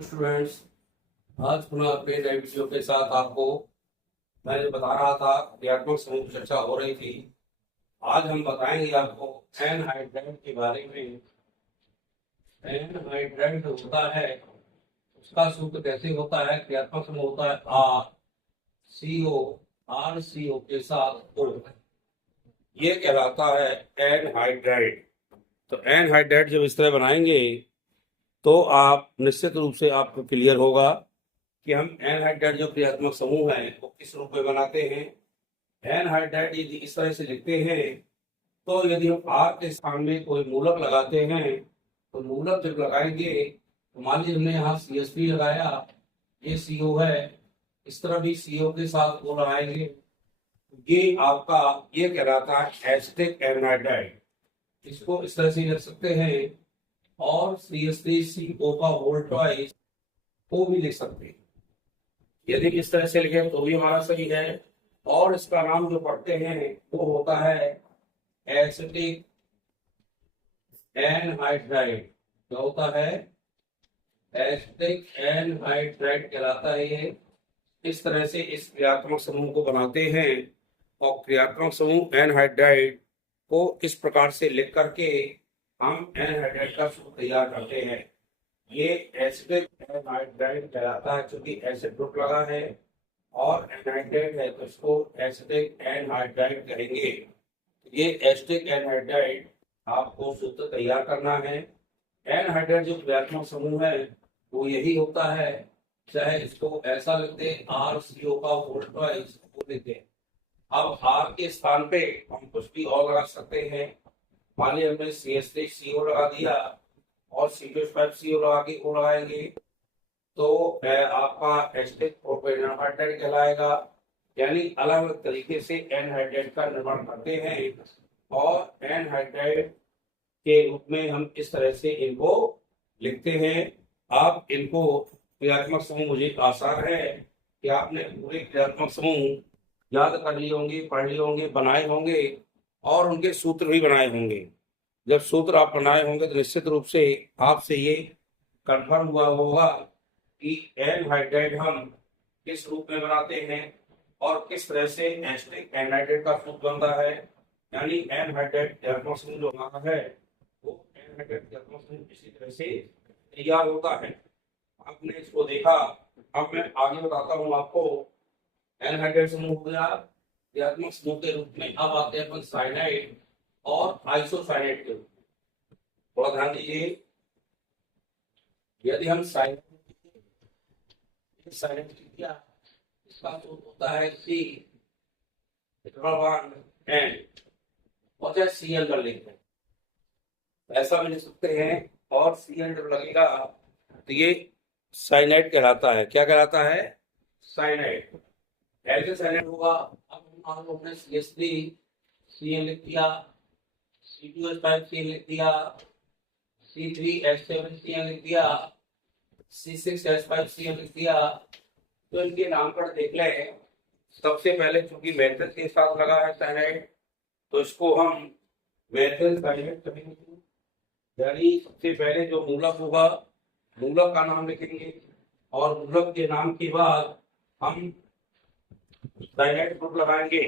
Students, आज पुनः अपने नए वीडियो के साथ आपको मैं जो बता रहा था क्रियात्मक समूह की चर्चा हो रही थी। आज हम बताएंगे आपको एनहाइड्राइड के बारे में। एनहाइड्राइड होता है, उसका सूत्र कैसे होता है। क्रियात्मक समूह होता है आर सी ओ, आर सी ओ के साथ ओ, ये कहलाता है एनहाइड्राइड। तो एनहाइड्राइड जब इस तरह बनाएंगे तो आप निश्चित रूप से आपको क्लियर होगा कि हम एनहाइड्राइड जो क्रियात्मक समूह है वो किस रूप में बनाते हैं। एनहाइड्राइड यदि इस तरह से लिखते हैं तो यदि हम आर के स्थान में कोई मूलक लगाते हैं तो मूलक जब लगाएंगे तो मान लीजिए हमने यहाँ CH3 लगाया, ये CO है, इस तरह भी CO के साथ वो लगाएंगे, ये आपका ये कहलाता है एसिटिक एनहाइड्राइड। इसको इस तरह से लिख सकते हैं और CH3CO का होल ट्वाइस को भी लिख सकते हैं। यदि इस तरह से लिखें तो भी हमारा सही है। और इसका नाम जो पढ़ते हैं वो होता है एसिटिक एनहाइड्राइड। क्या होता है? एसिटिक एनहाइड्राइड कहलाता है ये। इस तरह से इस क्रियात्मक समूह को बनाते हैं और क्रियात्मक समूह एनहाइड्राइड को इस प्रकार से लिख करके हम एनहाइड्राइड का सूत्र तैयार करते हैं। ये एसिडिक एनहाइड्राइड कहलाता है क्योंकि एसिड ग्रुप लगा है और एनहाइड्राइड है तो इसको एसिडिक एनहाइड्राइड कहेंगे। ये एसिडिक एनहाइड्राइड आपको सूत्र तैयार करना है। एनहाइड्राइड जो क्रियात्मक समूह है वो यही होता है, चाहे इसको ऐसा लिखते RCO का होल ट्वाइस देते। अब R के स्थान पे हम कुछ भी और लगा सकते हैं। मान लीजिए हमने CH3CO लगा दिया और C2H5CO लगा के ओ लगाएंगे तो आपका एसिटिक एनहाइड्राइड कहलाएगा। यानी अलग अलग तरीके से एनहाइड्राइड का निर्माण करते हैं और एनहाइड्राइड के रूप में हम इस तरह से इनको लिखते हैं। आप इनको क्रियात्मक समूह, मुझे आशा है कि आपने पूरे क्रियात्मक समूह याद कर लिए होंगे, पढ़ लिए होंगे, बनाए होंगे और उनके सूत्र भी बनाए होंगे। जब सूत्र आप बनाए होंगे तो निश्चित रूप से आपसे ये कंफर्म हुआ होगा कि एनहाइड्राइड हम किस रूप में बनाते हैं और किस तरह से एसिटिक एनहाइड्राइड का सूत्र बनता है। यानी एनहाइड्राइड क्रियात्मक समूह जो हमारा है वो एनहाइड्राइड क्रियात्मक समूह इसी तरह से तैयार होता है। आपने इसको देखा। अब मैं आगे बताता हूँ आपको। एनहाइड्राइड समूह हो गया क्रियात्मक समूह के रूप में। अब आते हैं अपन साइनाइड और आइसोसाइनेट के रूप में। थोड़ा ध्यान दीजिए। यदि हम साइनेट किया, इसका सूत्र होता है C(N) और चाहे Cl कर लेते हैं, ऐसा भी लिख सकते हैं। और Cl जब लगेगा तो ये साइनाइड कहलाता है। क्या कहलाता है? साइनाइड। ऐसे साइनाइड होगा। अब हमने CH3Cl लिख दिया, C2H5Cl लिख दिया, C3H7Cl लिख दिया, C6H5Cl लिख दिया। तो इनके नाम पर देख लें। सबसे पहले चूंकि मेथल के साथ लगा है साइनाइड तो इसको हम मेथल साइनाइड कहेंगे। यानी सबसे पहले जो मूलक होगा, मूलक का नाम लिखेंगे और मूलक के नाम के बाद हम साइनाइड ग्रुप लगाएंगे।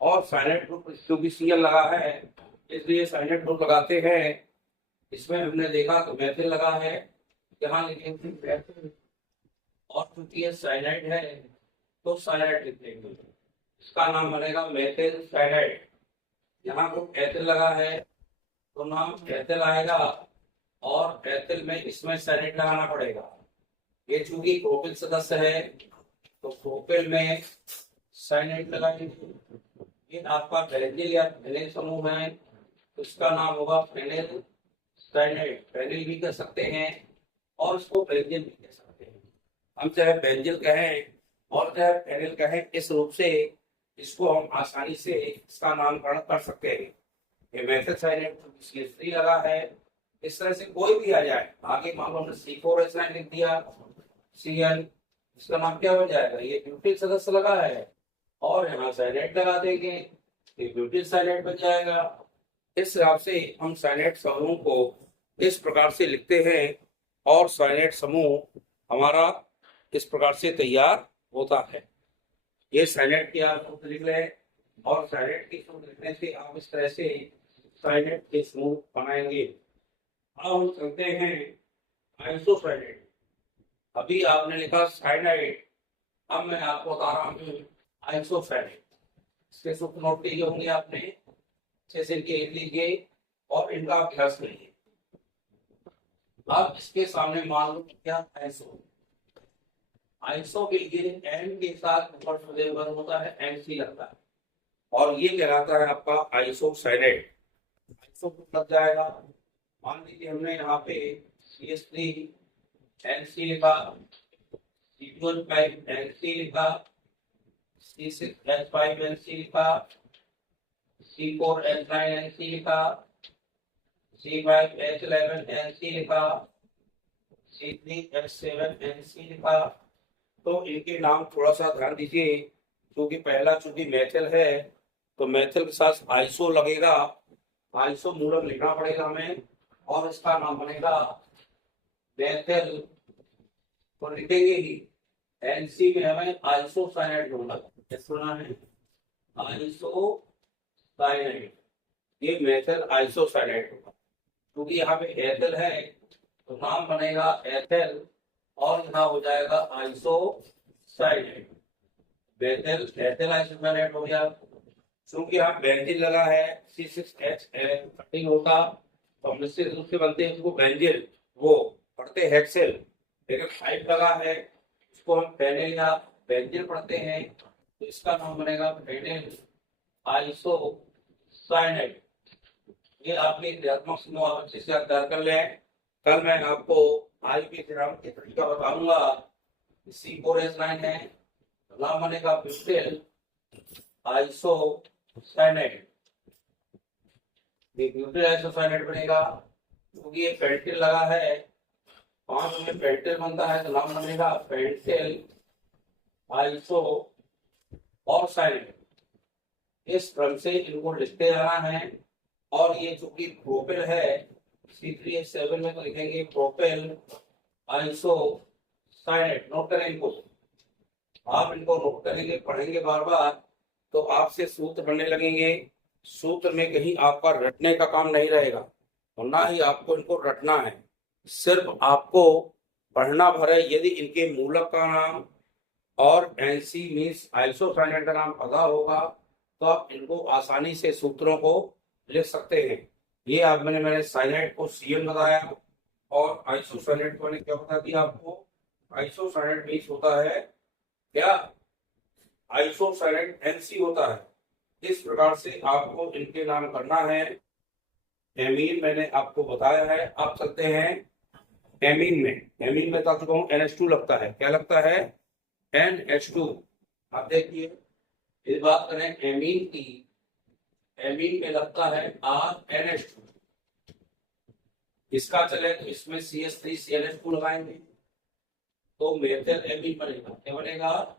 और साइनाइड ग्रुप क्योंकि Cl लगा है इसलिए साइनाइड ग्रुप लगाते हैं। इसमें हमने देखा तो मेथिल लगा है, यहाँ लिखेंगे मेथिल। और क्योंकि ये साइनाइड है तो साइनाइड लिख देंगे। इसका नाम बनेगा मेथिल साइनाइड। यहाँ ग्रुप एथिल लगा है तो नाम एथिल आएगा और एथिल में इसमें साइनाइड लगाना पड़ेगा। ये चूंकि प्रोपिल सदस्य है तो प्रोपिल में साइनाइड लगाएंगे। ये आपका बेंजीन या फेनिल समूह है तो इसका नाम होगा फेनिल साइनाइड। फेनिल भी कह सकते हैं और इसको बेंजीन भी कह सकते हैं। हम चाहे बेंजीन कहें और चाहे फेनिल कहें, इस रूप से इसको हम आसानी से इसका नामकरण कर सकते हैं। ये मेथिल साइनाइड CH3 लगा है, इस तरह से कोई भी आ जाए। आगे मान लो हमने C4H9 लिख दिया, Cl, इसका नाम क्या बन जाएगा? ये ब्यूटिल सदस्य लगा है और यहाँ साइनाइड लगा देंगे, ये ब्यूटिल साइनाइड बन जाएगा। इस हिसाब से हम साइनाइड समूह को इस प्रकार से लिखते हैं और साइनेट समूह हमारा इस प्रकार से तैयार होता है। ये साइनेट की आप सूत्र लिख लें और साइनेट की सूत्र लिखने से आप इस तरह से साइनेट के समूह बनाएंगे। अब हम चलते हैं आइसोसाइनेट। अभी आपने लिखा साइनाइड, अब मैं आपको बता रहा हूँ आइसोसाइनेट। इसके सूत्र नोट किए होंगे आपने, अच्छे से इनके लिख लीजिए और इनका अभ्यास करिए। अब इसके सामने मान लो क्या आइसो, आइसो के लिए एन के साथ ऊपर होता है, एन सी लगता है और ये कहलाता है आपका आइसोसाइनेट। आइसो लग जाएगा। मान लीजिए हमने यहाँ पे CH3 NC लिखा, C2H5 NC लिखा, C6H5 NC लिखा, C4H9 NC लिखा, C5H11 NC लिखा, C3H7 NC लिखा। तो इनके नाम थोड़ा सा ध्यान दीजिए, क्योंकि पहला चूंकि मेथल है तो मेथल के साथ आइसो लगेगा, आइसो मूलक लिखना पड़ेगा हमें और इसका नाम बनेगा मेथल। तो लिखेंगे ही एनसी में हमें आइसोसाइनेट ढूंढना है, सुना है आइसोसाइनेट, ये मेथल आइसोसाइनेट होगा। क्योंकि यहाँ पे एथल है तो नाम बनेगा एथल और यहाँ हो जाएगा आइसोसाइनेट। बेंजीन एथल आइसोसाइनेट हो गया। क्योंकि यहाँ बेंजीन लगा है C6H13 होगा तो हम निश्चित रूप से बनते हैं इसको बेंजीन, वो पढ़ते हैं हेक्सेल। लेकिन 5 लगा है इसको हम फेनेल या बेंजीन पढ़ते हैं तो इसका नाम बनेगा फेनेल आइसोसाइनेट। ये आपने क्रियात्मक समूह अच्छे से तैयार कर लें। कल मैं आपको आज के ग्राम के तरीका बताऊंगा। C4H9 है, नाम बनेगा ब्यूटेल आइसोसाइनेट। ये ब्यूटेल आइसोसाइनेट बनेगा क्योंकि ये पेंटेल लगा है, 5 में पेंटेल बनता है तो नाम बनेगा पेंटेल आइसो और साइनेट। इस क्रम से इनको लिखते जाना है। और ये चूंकि प्रोपेल है C3H7 में तो लिखेंगे प्रोपेल आइसोसाइनेट। नोट करें इनको, आप इनको नोट करेंगे, पढ़ेंगे बार बार तो आपसे सूत्र बनने लगेंगे। सूत्र में कहीं आपका रटने का काम नहीं रहेगा और ना ही आपको इनको रटना है, सिर्फ आपको पढ़ना भर है। यदि इनके मूलक का नाम और एनसी मीन्स आइसोसाइनेट का नाम पता होगा तो आप इनको आसानी से सूत्रों को लिख सकते हैं। ये आप मैंने साइनेट को CN बताया और आइसोसाइनेट को मैंने क्या बता दिया आपको। आइसोसाइनेट मीन्स होता है क्या, आइसोसाइनेट NC होता है। इस प्रकार से आपको इनके नाम करना है। एमीन मैंने आपको बताया है। आप चलते हैं एमीन में। एमीन में बता चुका हूँ NH2 लगता है। क्या लगता है? NH2। आप देखिए इस बात करें एमीन की, एमीन में लगता है RNH2। इसका चले तो इसमें CH3ClH2 लगाएंगे तो मेथल एमीन बनेगा। क्या बनेगा?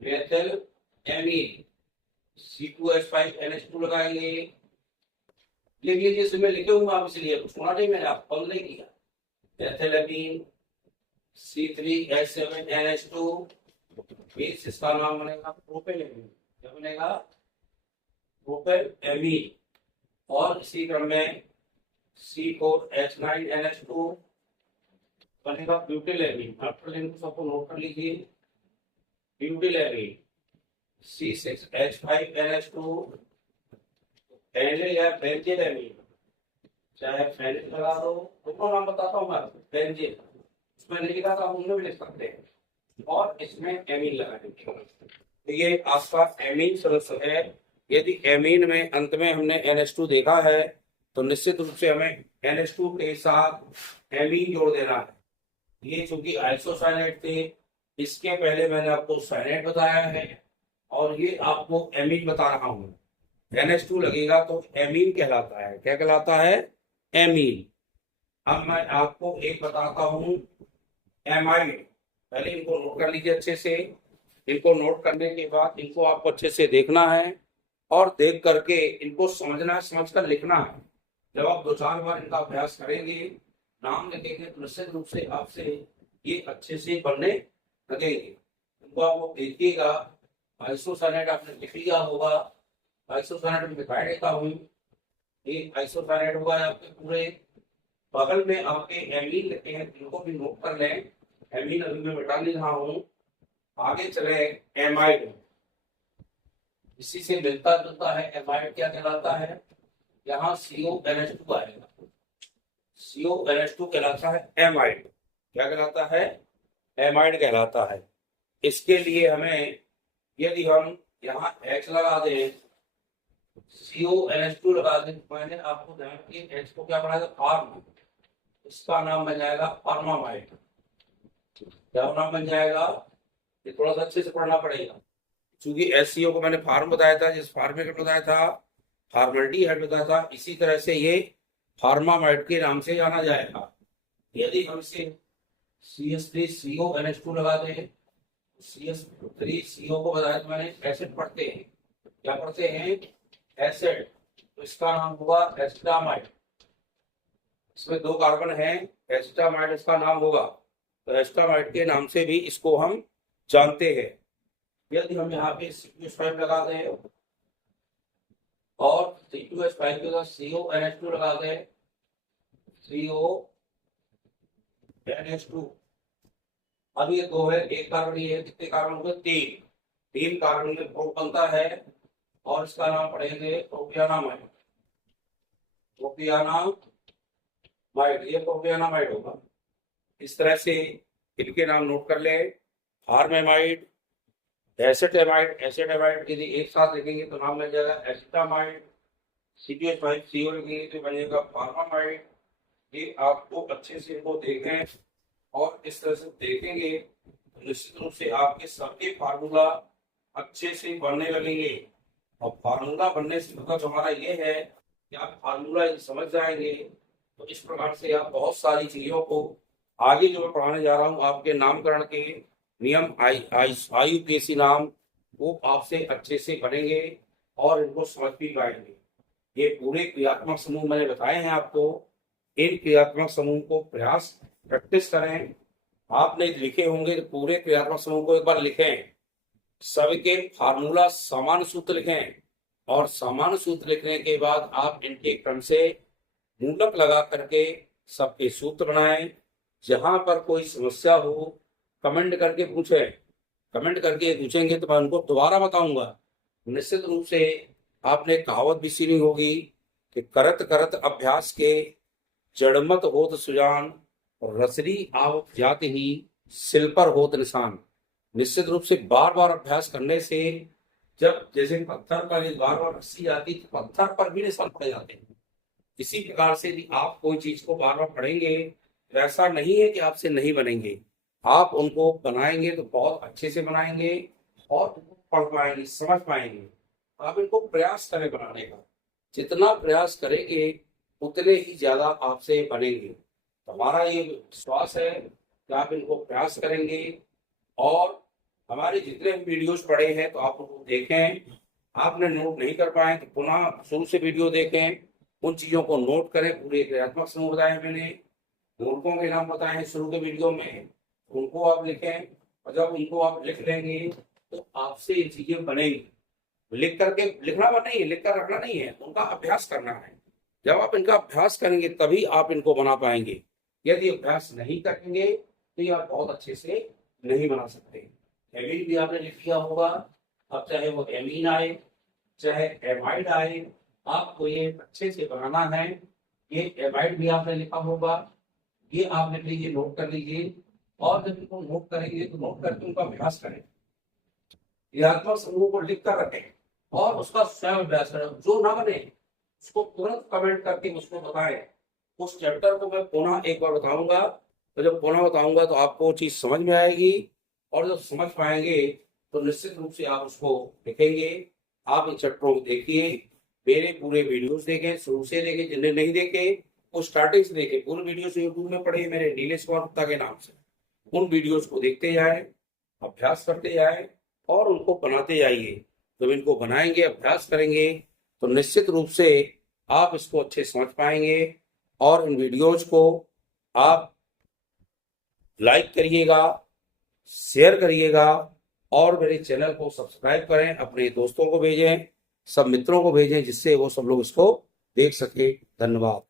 Methyl amine. C2H5NH2 लगाएंगे। लिख लीजिए, इसमें लिखे हुए आप, इसलिए सुना नहीं मैंने, आप बंद नहीं किया। मेथल एमीन C3H7NH2, इसका नाम बनेगा प्रोपेल एमीन। क्या बनेगा? Propel amine. और इसी क्रम में C4H9NH2 बनेगा ब्यूटिल एमीन। आफ्टर इनको सबको नोट कर लीजिए। ब्यूटिल एमीन C6H5NH2 फेनिल या बेंजीन एमीन, चाहे फेनिल लगा दो, दोनों नाम बताता हूँ मैं। बेंजीन उसमें नहीं लिखा था, उनमें भी लिख सकते हैं। और इसमें एमीन लगाएंगे। ये आपका एमीन सदस्य है। यदि एमीन में अंत में हमने NH2 देखा है तो निश्चित रूप से हमें NH2 के साथ एमीन जोड़ देना है। ये चूंकि आइसोसाइनेट थे, इसके पहले मैंने आपको साइनेट बताया है और ये आपको एमीन बता रहा हूँ। NH2 लगेगा तो एमीन कहलाता है। क्या कहलाता है? एमीन। अब मैं आपको एक बताता हूँ एमाइड। पहले इनको नोट कर लीजिए अच्छे से। इनको नोट करने के बाद इनको आपको अच्छे से देखना है और देख करके इनको समझना है, समझ कर लिखना है। जब आप 2-4 बार इनका अभ्यास करेंगे नाम लिखेंगे तो निश्चित रूप से आपसे ये अच्छे से बनने लगेंगे। इनको आप देखिएगा, आइसोसाइनेट आपने लिख लिया होगा, आइसोसाइनेट में दिखाई देता हूँ, ये आइसोसाइनेट हुआ है आपके पूरे। बगल में आपके एमीन लिखे हैं, इनको भी नोट कर लें। एमीन अभी मैं बता नहीं रहा हूँ। आगे चले एमाइड, इसी से मिलता जुलता है एमाइड क्या कहलाता है, यहाँ CONH2 आएगा, CONH2 कहलाता है एमाइड। क्या कहलाता है, एमाइड कहलाता है। इसके लिए हमें यदि हम यहाँ H लगा दें, CONH2 लगा दें, मैंने आपको ध्यान कि H को क्या बनाया था, फार्म, इसका नाम बन जाएगा फार्मामाइड। क्या नाम बन जाएगा, ये थोड़ा सा अच्छे से पढ़ना पड़ेगा, क्योंकि SCO को मैंने फार्म बताया था, जिस फार्मेट बताया था फार्मल्डिहाइड बताया था, इसी तरह से ये फार्मामाइड के नाम से जाना जाएगा। यदि हम इसे CH3CONH2 लगा दें, CH3CO को बताया तो मैंने एसिड पढ़ते हैं, क्या पढ़ते हैं, एसिड, तो इसका नाम होगा एस्टामाइड। इसमें 2 कार्बन है, एस्टामाइड इसका नाम होगा, तो एस्टामाइड के नाम से भी इसको हम जानते हैं। यदि हम यहाँ पे CH5 लगा दें और CH5 के साथ CONH2 लगा दें, CONH2, अब ये 2 है, एक कार्बन ये है, कितने कार्बन हो गए, 3 कार्बन में ग्रुप बनता है और इसका नाम पढ़ेंगे प्रोपियानामाइड। प्रोपियानामाइड, ये प्रोपियानामाइड होगा। इस तरह से इनके नाम नोट कर ले, फार्मेमाइड, एसेटामाइड। एसेटामाइड यदि एक साथ लिखेंगे तो नाम मिल जाएगा एसिटामाइड, CH5CO लिखेंगे तो बनेगा फार्मामाइड। ये आपको अच्छे से इनको देखें और इस तरह से देखेंगे तो निश्चित रूप से आपके सभी फार्मूला अच्छे से बनने लगेंगे। और फार्मूला बनने से मतलब हमारा ये है कि आप फार्मूला समझ जाएंगे, तो इस प्रकार से आप बहुत सारी चीजों को आगे जो मैं पढ़ाने जा रहा हूँ, आपके नामकरण के नियम, IUPAC नाम, वो आपसे अच्छे से बनेंगे और इनको समझ भी पाएंगे। ये पूरे क्रियात्मक समूह मैंने बताए हैं आपको, इन क्रियात्मक समूह को प्रयास प्रैक्टिस करें। आपने लिखे होंगे तो पूरे क्रियात्मक समूह को एक बार लिखें, सबके फार्मूला समान सूत्र लिखें और समान सूत्र लिखने के बाद आप इनके क्रम से मूलक लगा करके सबके सूत्र बनाएं। जहां पर कोई समस्या हो कमेंट करके पूछें, कमेंट करके पूछेंगे तो मैं उनको दोबारा बताऊंगा। निश्चित रूप से आपने कहावत भी सुनी होगी कि करत करत अभ्यास के जड़मत होत सुजान, रसरी आवत जात ही सिल पर होत निशान। निश्चित रूप से बार बार अभ्यास करने से, जब जैसे पत्थर पर बार बार रस्सी आती तो पत्थर पर भी निशान पड़ जाते हैं, इसी प्रकार से यदि आप कोई चीज को बार बार पढ़ेंगे तो ऐसा नहीं है कि आपसे नहीं बनेंगे, आप उनको बनाएंगे तो बहुत अच्छे से बनाएंगे और पढ़ पाएंगे, समझ पाएंगे। आप इनको प्रयास करें बनाने का, जितना प्रयास करेंगे उतने ही ज्यादा आपसे बनेंगे। तो हमारा ये विश्वास है कि आप इनको प्रयास करेंगे और हमारे जितने वीडियोस पड़े हैं तो आप उनको देखें। आपने नोट नहीं कर पाए तो पुनः शुरू से वीडियो देखें, उन चीजों को नोट करें। पूरे क्रियात्मक समूह बताए मैंने, मूलकों के नाम बताए हैं शुरू के वीडियो में, उनको आप लिखें और जब उनको आप लिख लेंगे तो आपसे ये चीजें बनेंगी। लिख करके लिखना नहीं है, लिख कर रखना नहीं है, उनका अभ्यास करना है। जब आप इनका अभ्यास करेंगे तभी आप इनको बना पाएंगे। यदि अभ्यास नहीं करेंगे तो ये आप बहुत अच्छे से नहीं बना सकते। एमीन भी आपने लिख लिया होगा, अब चाहे वो एमीन आए चाहे एमाइड आए, आपको ये अच्छे से बनाना है। ये एमाइड भी आपने लिखा होगा, ये आप लिख लीजिए, नोट कर लीजिए। और जब इनको नोट करेंगे तो नोट करके उनका अभ्यास करें, क्रियात्मक समूह को लिख कर रखें और उसका स्वयं अभ्यास करें। जो ना बने उसको तुरंत कमेंट करके मुझको बताएं। उस चैप्टर को मैं पुनः एक बार बताऊंगा, तो जब पुनः बताऊंगा तो आपको चीज समझ में आएगी और जब समझ पाएंगे तो निश्चित रूप से आप उसको लिखेंगे। आप इन चैप्टरों को देखिए, मेरे पूरे वीडियोस देखें, शुरू से देखें, जिन्हें नहीं देखे वो स्टार्टिंग से देखें। पूरे वीडियोस यूट्यूब में पड़े मेरे नीलेश कुमार गुप्ता के नाम से, उन वीडियोस को देखते जाएं, अभ्यास करते जाएं और उनको बनाते जाइए। जब इनको बनाएंगे, अभ्यास करेंगे तो निश्चित रूप से आप इसको अच्छे समझ पाएंगे और इन वीडियोज को आप लाइक करिएगा, शेयर करिएगा और मेरे चैनल को सब्सक्राइब करें, अपने दोस्तों को भेजें, सब मित्रों को भेजें, जिससे वो सब लोग इसको देख सके। धन्यवाद।